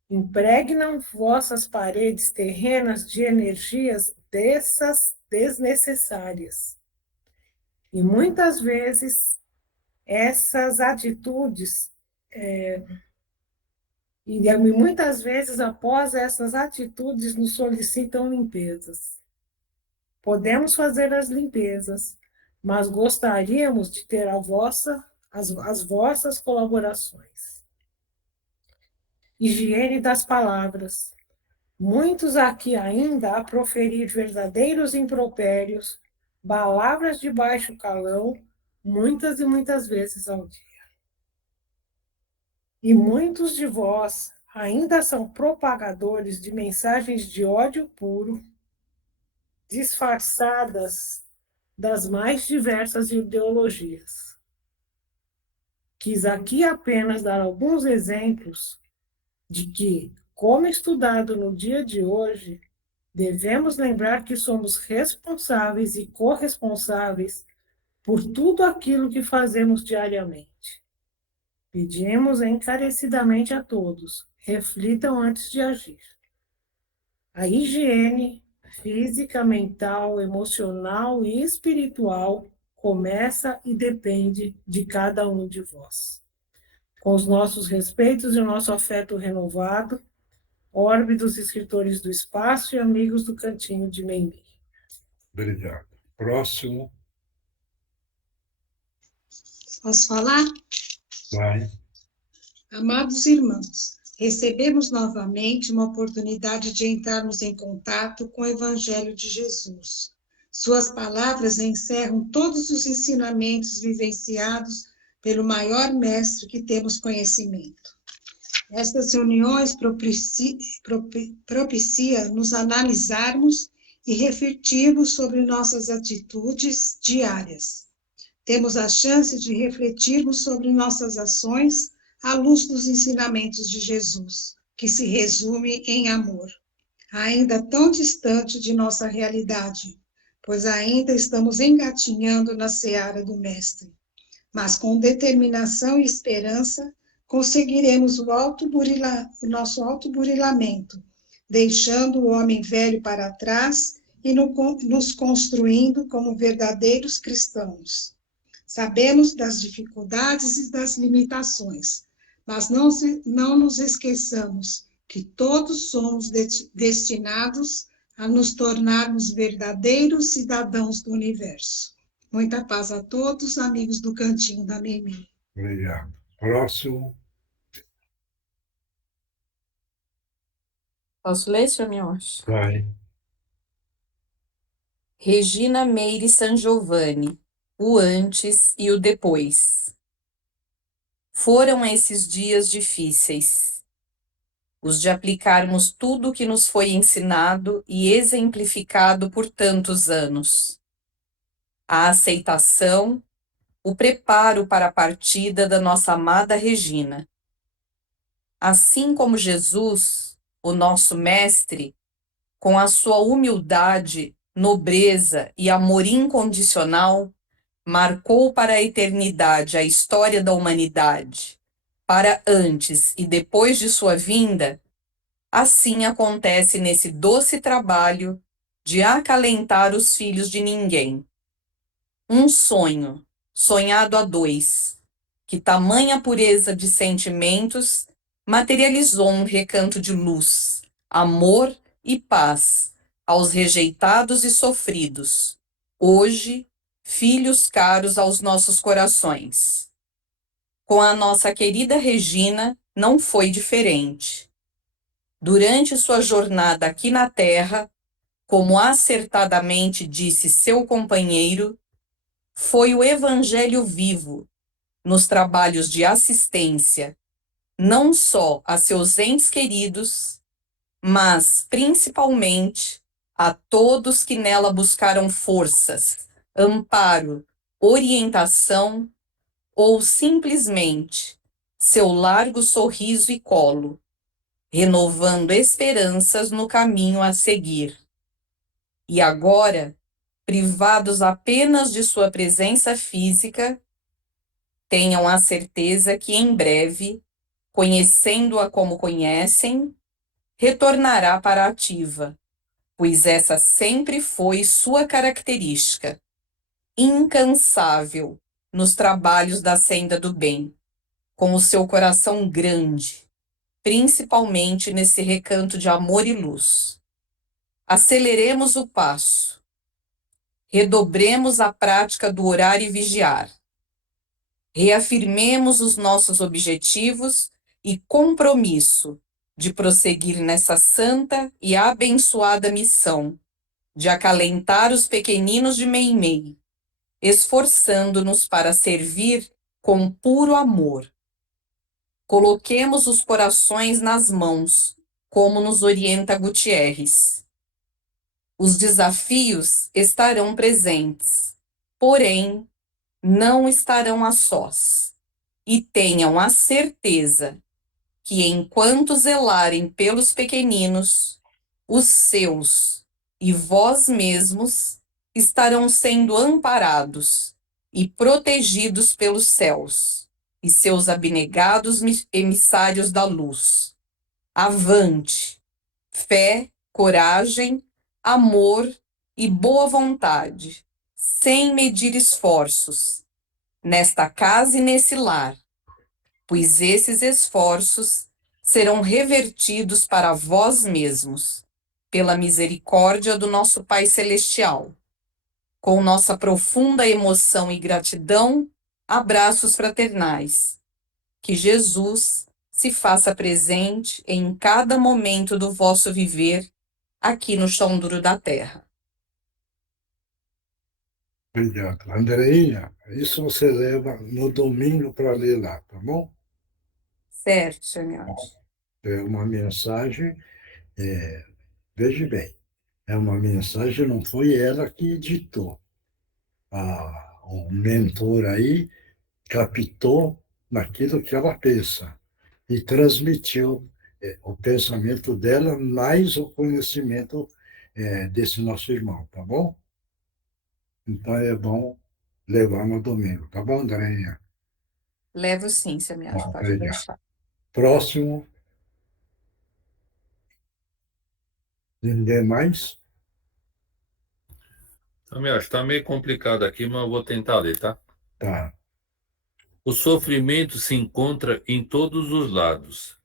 Impregnam vossas paredes terrenas de energias dessas desnecessárias. E muitas vezes essas atitudes, muitas vezes após essas atitudes nos solicitam limpezas. Podemos fazer as limpezas, mas gostaríamos de ter as vossas colaborações. Higiene das palavras. Muitos aqui ainda a proferir verdadeiros impropérios, palavras de baixo calão, muitas e muitas vezes ao dia. E muitos de vós ainda são propagadores de mensagens de ódio puro, disfarçadas das mais diversas ideologias. Quis aqui apenas dar alguns exemplos de que, como estudado no dia de hoje, devemos lembrar que somos responsáveis e corresponsáveis por tudo aquilo que fazemos diariamente. Pedimos encarecidamente a todos, reflitam antes de agir. A higiene física, mental, emocional e espiritual começa e depende de cada um de vós. Com os nossos respeitos e o nosso afeto renovado, Orbe dos Escritores do Espaço e amigos do Cantinho de Meimei. Obrigado. Próximo. Posso falar? Vai. Amados irmãos, recebemos novamente uma oportunidade de entrarmos em contato com o Evangelho de Jesus. Suas palavras encerram todos os ensinamentos vivenciados pelo maior mestre que temos conhecimento. Estas reuniões propiciam nos analisarmos e refletirmos sobre nossas atitudes diárias. Temos a chance de refletirmos sobre nossas ações à luz dos ensinamentos de Jesus, que se resume em amor, ainda tão distante de nossa realidade, pois ainda estamos engatinhando na seara do Mestre. Mas com determinação e esperança, conseguiremos o nosso autoburilamento, deixando o homem velho para trás e nos construindo como verdadeiros cristãos. Sabemos das dificuldades e das limitações, mas não nos esqueçamos que todos somos destinados a nos tornarmos verdadeiros cidadãos do universo. Muita paz a todos, amigos do Cantinho da Mimi. Obrigado. Próximo. Posso ler, senhor Miotti? Vai. Regina Meire San Giovanni, o antes e o depois. Foram esses dias difíceis, os de aplicarmos tudo o que nos foi ensinado e exemplificado por tantos anos. A aceitação, o preparo para a partida da nossa amada Regina. Assim como Jesus, o nosso mestre, com a sua humildade, nobreza e amor incondicional, marcou para a eternidade a história da humanidade, para antes e depois de sua vinda, assim acontece nesse doce trabalho de acalentar os filhos de ninguém. Um sonho, sonhado a dois, que tamanha pureza de sentimentos materializou um recanto de luz, amor e paz aos rejeitados e sofridos, hoje filhos caros aos nossos corações. Com a nossa querida Regina não foi diferente. Durante sua jornada aqui na Terra, como acertadamente disse seu companheiro, foi o Evangelho vivo, nos trabalhos de assistência, não só a seus entes queridos, mas, principalmente, a todos que nela buscaram forças, amparo, orientação ou simplesmente seu largo sorriso e colo, renovando esperanças no caminho a seguir. E agora, privados apenas de sua presença física, tenham a certeza que em breve, conhecendo-a como conhecem, retornará para a ativa, pois essa sempre foi sua característica, incansável nos trabalhos da senda do bem, com o seu coração grande, principalmente nesse recanto de amor e luz. Aceleremos o passo, redobremos a prática do orar e vigiar, reafirmemos os nossos objetivos e compromisso de prosseguir nessa santa e abençoada missão de acalentar os pequeninos de Meimei, esforçando-nos para servir com puro amor. Coloquemos os corações nas mãos, como nos orienta Gutierrez. Os desafios estarão presentes, porém, não estarão a sós. E tenham a certeza que, enquanto zelarem pelos pequeninos, os seus e vós mesmos estarão sendo amparados e protegidos pelos céus e seus abnegados emissários da luz. Avante! Fé, coragem, amor e boa vontade, sem medir esforços, nesta casa e nesse lar, pois esses esforços serão revertidos para vós mesmos, pela misericórdia do nosso Pai Celestial. Com nossa profunda emoção e gratidão, abraços fraternais. Que Jesus se faça presente em cada momento do vosso viver aqui no chão duro da terra. Obrigado. Andreinha, isso você leva no domingo para ler lá, tá bom? Certo, senhor Miotti. É uma mensagem, veja bem, é uma mensagem, não foi ela que editou. O mentor aí captou naquilo que ela pensa e transmitiu o pensamento dela mais o conhecimento desse nosso irmão, tá bom? Então é bom levar no domingo, tá bom, Andréia? Levo sim, senhor Miotti, pode Obrigado. deixar. Próximo. Ninguém mais? Então, está meio complicado aqui, mas eu vou tentar ler, tá? Tá. O sofrimento se encontra em todos os lados.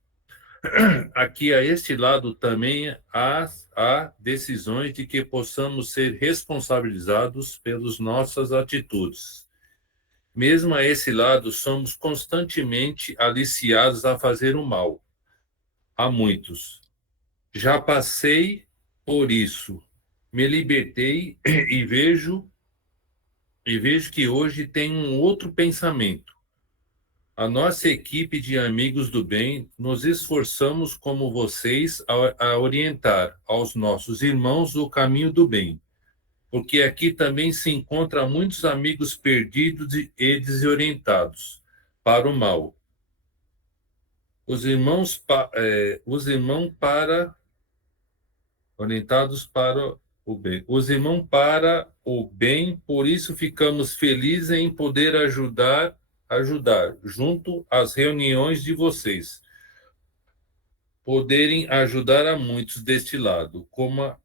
Aqui a este lado também há há decisões de que possamos ser responsabilizados pelas nossas atitudes. Mesmo a esse lado, somos constantemente aliciados a fazer o mal. A muitos. Já passei por isso. Me libertei e vejo que hoje tenho um outro pensamento. A nossa equipe de amigos do bem nos esforçamos como vocês a orientar aos nossos irmãos o caminho do bem, porque aqui também se encontram muitos amigos perdidos e desorientados para o mal. Os irmãos orientados para o bem. Os irmãos para o bem, por isso ficamos felizes em poder ajudar junto às reuniões de vocês. Poderem ajudar a muitos deste lado, como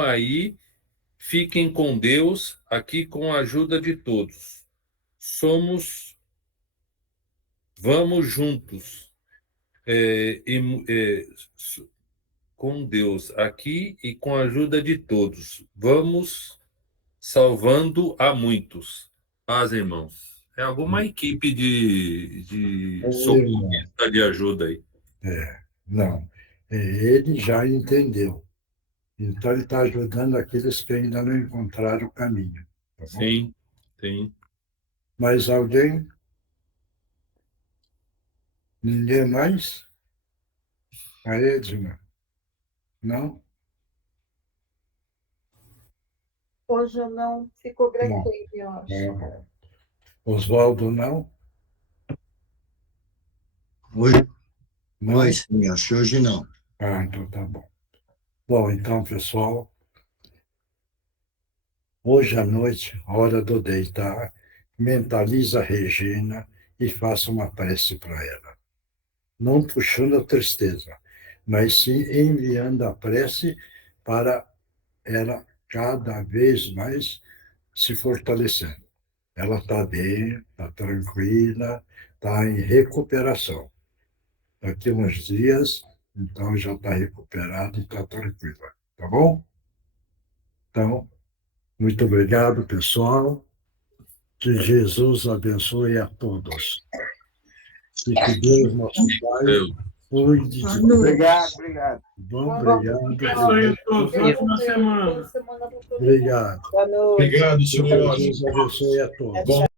aí, fiquem com Deus, aqui com a ajuda de todos. Vamos juntos, com Deus aqui e com a ajuda de todos. Vamos salvando a muitos. Paz, irmãos. É alguma equipe de socorrista de ajuda aí. Não. Ele já entendeu. Então, ele está ajudando aqueles que ainda não encontraram o caminho. Tá bom? Sim, sim. Mais alguém? Ninguém mais? A Edna? Não? Hoje eu não ficou gratuito, eu acho. Não. Oswaldo, não? Hoje, Não? sim, acho que hoje não. Então tá bom. Bom, então, pessoal, hoje à noite, a hora do deitar, mentaliza a Regina e faça uma prece para ela. Não puxando a tristeza, mas sim enviando a prece para ela cada vez mais se fortalecendo. Ela está bem, está tranquila, está em recuperação. Daqui a uns dias, então já está recuperada e está tranquila. Tá bom? Então, muito obrigado, pessoal. Que Jesus abençoe a todos. E que Deus, nosso Pai, cuide de todos. Obrigado. Bom, obrigado. Abençoe a todos. Ótima semana. Obrigado. Boa noite. Obrigado, senhor. Deus abençoe a todos.